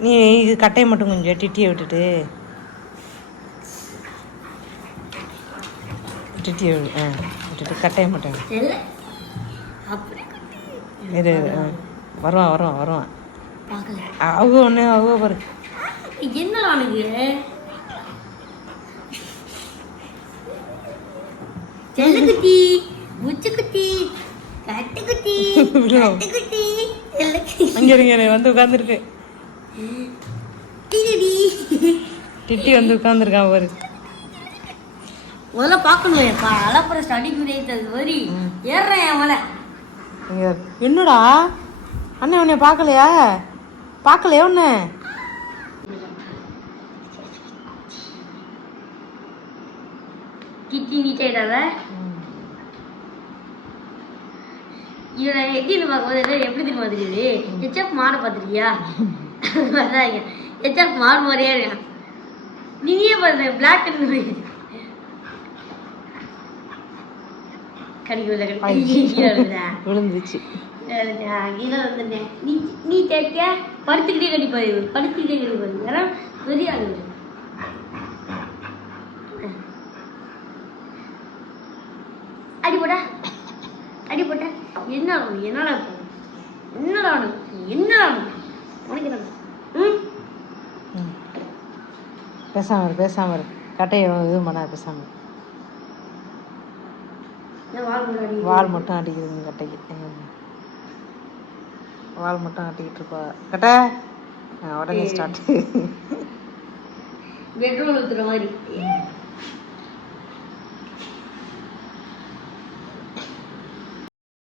நீ இது கட்டையை மட்டும் கொஞ்சம் டிட்டியை விட்டுட்டு. டிட்டியை விடு ஆ விட்டுட்டு கட்டையை மட்டும் இரு ஆ. வருவான் வருவான் வருவான் அவங்க ஒன்று அவங்க பாரு. என்ன அவனுக்கு கட்டுக்குட்டி செல்லக்குட்டி அங்கே இருங்க இரு, வந்து உட்காந்துருக்கு டிடிடி. வந்து உட்காந்துருக்கான் பாரு முதல்ல பார்க்கணும் அலப்புற ஸ்டடி பண்ணிட்டது மாதிரி ஏறுறேன் என் மலை. என்னடா? அண்ணன் உன்னை பார்க்கலையா? பார்க்கலையா உன்னை? கிட்டி நீட்டாயிட்டால இவனை எட்டின்னு பார்க்கும்போது என்ன எப்படி தெரியுமா தெரியுது? ஹெச்எஃப் மாட பார்த்துருக்கியா? அதான் ஹெச்எஃப் மாடு மாதிரியே இருக்கான். நீயே பாருங்க பிளாக் கீழே விழுந்தா விழுந்துச்சு. கீழே வந்துட்டேன் நீ நீ தேக்க படுத்துக்கிட்டே கடிப்பாரு படுத்துக்கிட்டே கடிப்பாரு ஏன்னா பெரிய ஆளு இவரு. அடி போடா அடி போட்ட என்ன ஆகும்? என்னடா? என்னடா உனக்கு? என்னடா உனக்கு? உனக்கு என்ன? ம். பேசாம இரு பேசாம இரு. கட்டையை இது பண்ண பேசாம வால் மட்டும் அடிக்குதுங்க கட்டைக்கு. வால் மட்டும் ஆட்டிக்கிட்டு இருப்பா. கட்டை. உடனே ஸ்டார்ட் பெட்ரோல் ஊத்துற மாதிரி.